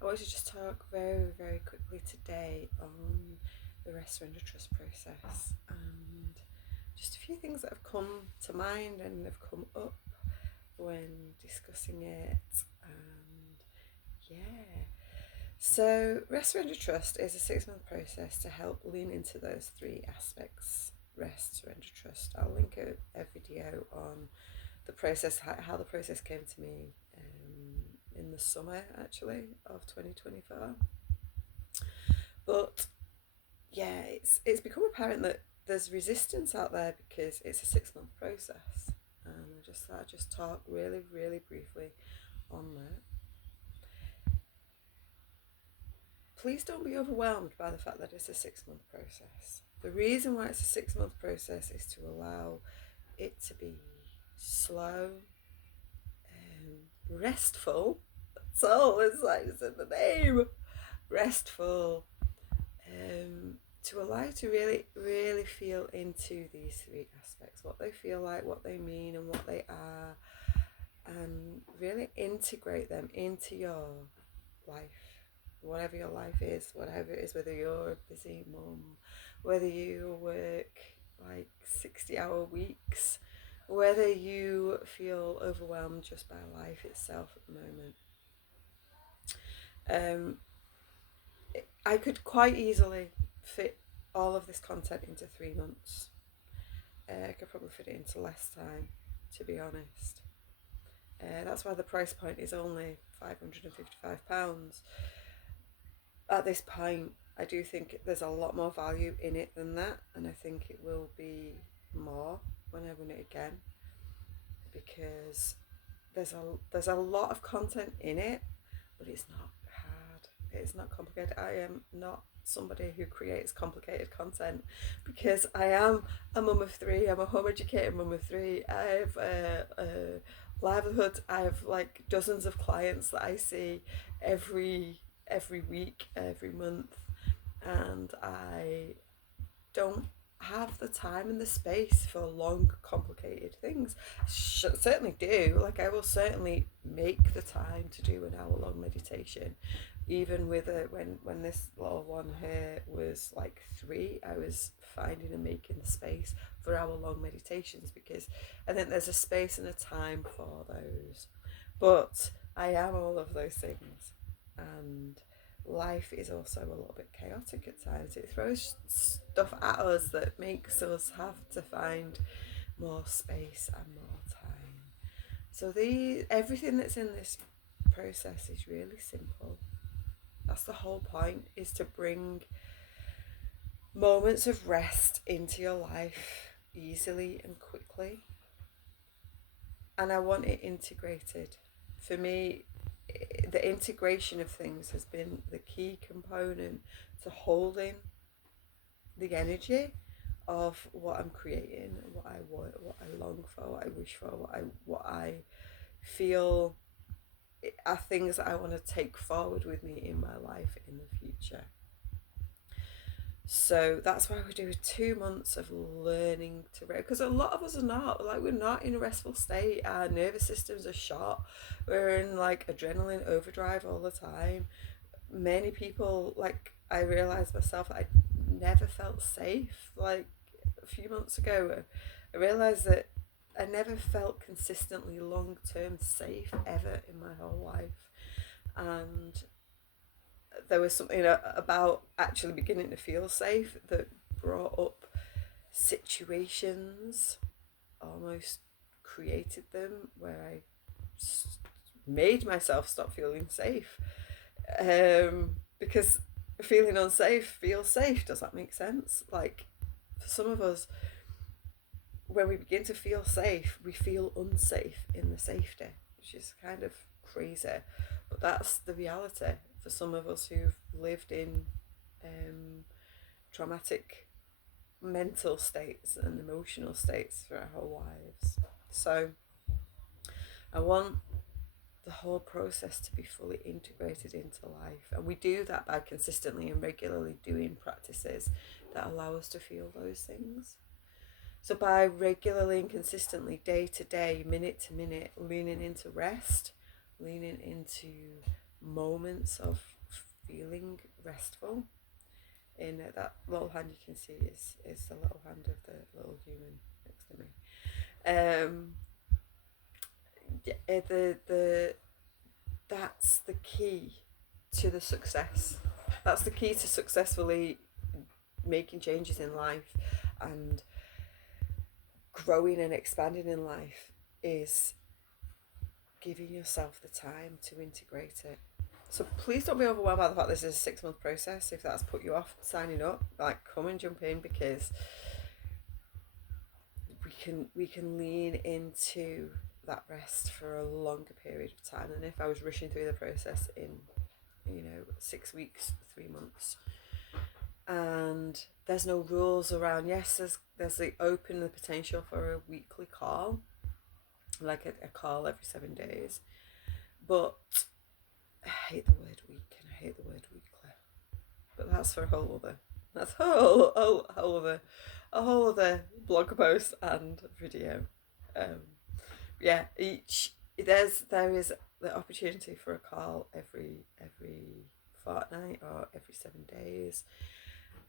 I want to just talk very, very quickly today on the rest, surrender, trust process, and just a few things that have come to mind and have come up when discussing it. And yeah, so rest, surrender, trust is a 6-month process to help lean into those three aspects: rest, surrender, trust. I'll link a video on the process, how the process came to me in the summer actually of 2024. But yeah, it's become apparent that there's resistance out there because it's a 6-month process, and I just thought I'd just talk really, really briefly on that. Please don't be overwhelmed by the fact that it's a 6-month process. The reason why it's a 6-month process is to allow it to be slow and restful. That's all. It's like it's in the name. Restful. To allow you to really, really feel into these three aspects: what they feel like, what they mean, and what they are, and really integrate them into your life, whatever your life is, whatever it is, whether you're a busy mum, whether you work like 60-hour weeks, whether you feel overwhelmed just by life itself at the moment. I could quite easily fit all of this content into 3 months. I could probably fit it into less time, to be honest. That's why the price point is only £555. At this point, I do think there's a lot more value in it than that, and I think it will be more when I run it again, because there's a lot of content in it, but it's not hard. It's not complicated. I am not somebody who creates complicated content, because I am a mum of three. I'm a home educated mum of three. I have a livelihood. I have like dozens of clients that I see every week, every month, and I don't have the time and the space for long, complicated things. Certainly do. Like, I will certainly make the time to do an hour-long meditation. Even with it, when this little one here was like 3, I was finding and making the space for hour-long meditations, because I think there's a space and a time for those. But I am all of those things, and life is also a little bit chaotic at times. It throws stuff at us that makes us have to find more space and more time. So everything that's in this process is really simple. That's the whole point, is to bring moments of rest into your life easily and quickly. And I want it integrated. For me, the integration of things has been the key component to holding the energy of what I'm creating, what I want, what I long for, what I wish for, what I feel are things that I want to take forward with me in my life in the future. So that's why we're doing 2 months of learning to rest, because a lot of us are not. Like, we're not in a restful state. Our nervous systems are shot. We're in like adrenaline overdrive all the time. Many people, like, I realised myself that I never felt safe. Like, a few months ago, I realised that I never felt consistently long-term safe ever in my whole life. And there was something about actually beginning to feel safe that brought up situations, almost created them, where I made myself stop feeling safe. Because feeling unsafe feels safe. Does that make sense? Like, for some of us, when we begin to feel safe, we feel unsafe in the safety, which is kind of crazy. But that's the reality for some of us who've lived in traumatic mental states and emotional states for our whole lives. So I want the whole process to be fully integrated into life, and we do that by consistently and regularly doing practices that allow us to feel those things. So by regularly and consistently, day to day, minute to minute, leaning into rest, leaning into moments of feeling restful. In that little hand you can see is the little hand of the little human next to me. The that's the key to the success. That's the key to successfully making changes in life and growing and expanding in life, is giving yourself the time to integrate it. So please don't be overwhelmed by the fact this is a 6-month process. If that's put you off signing up, like, come and jump in, because we can lean into that rest for a longer period of time than if I was rushing through the process in 6 weeks, 3 months. And there's no rules around. Yes, there's the potential for a weekly call, like a call every 7 days, but I hate the word week and I hate the word weekly. But that's for a whole other blog post and video. There is the opportunity for a call every fortnight or every 7 days,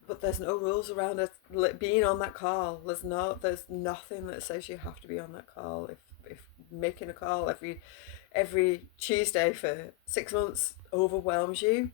but there's no rules around it being on that call. There's nothing that says you have to be on that call. If making a call every Tuesday for 6 months overwhelms you,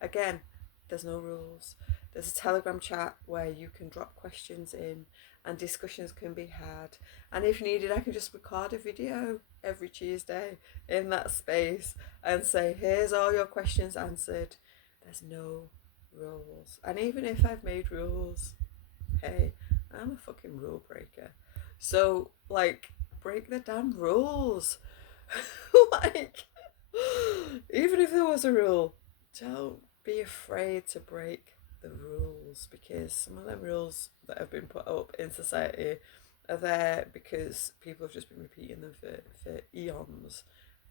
again, there's no rules. There's a Telegram chat where you can drop questions in and discussions can be had. And if needed, I can just record a video every Tuesday in that space and say, here's all your questions answered. There's no rules. And even if I've made rules, hey, I'm a fucking rule breaker. So, like, break the damn rules. Like, even if there was a rule, don't be afraid to break the rules, because some of them rules that have been put up in society are there because people have just been repeating them for eons.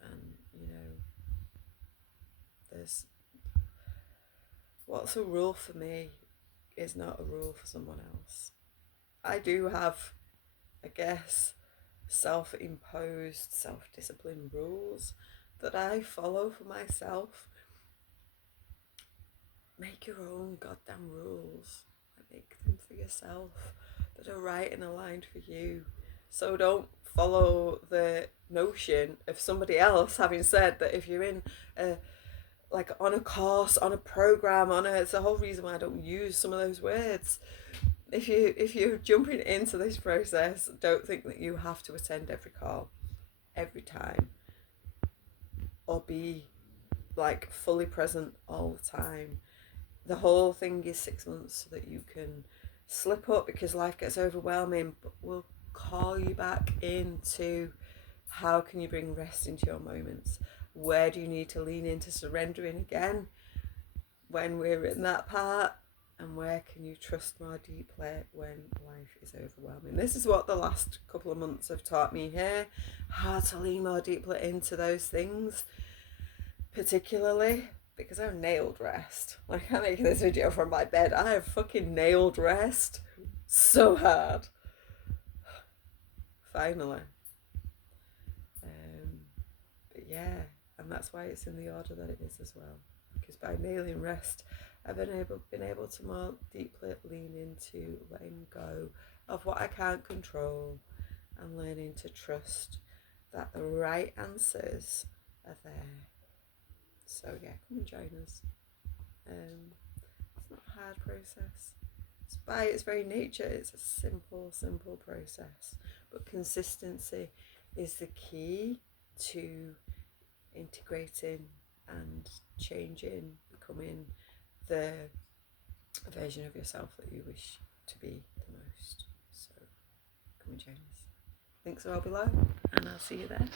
And there's what's a rule for me is not a rule for someone else. I do have, I guess, self-imposed, self-disciplined rules that I follow for myself. Make your own goddamn rules. Make them for yourself that are right and aligned for you. So don't follow the notion of somebody else having said that if you're in on a course, on a program, it's the whole reason why I don't use some of those words. If you're jumping into this process, don't think that you have to attend every call every time or be like fully present all the time. The whole thing is 6 months so that you can slip up because life gets overwhelming, but we'll call you back into how can you bring rest into your moments. Where do you need to lean into surrendering again when we're in that part? And where can you trust more deeply when life is overwhelming? This is what the last couple of months have taught me here, how to lean more deeply into those things, particularly because I've nailed rest. Like, I'm making this video from my bed. I have fucking nailed rest so hard. Finally. But yeah, and that's why it's in the order that it is as well. Because by nailing rest, I've been able to more deeply lean into letting go of what I can't control and learning to trust that the right answers are there. So yeah, come and join us. It's not a hard process. It's by its very nature, it's a simple process. But consistency is the key to integrating and changing, becoming the version of yourself that you wish to be the most. So come and join us. Links are all below, and I'll see you there.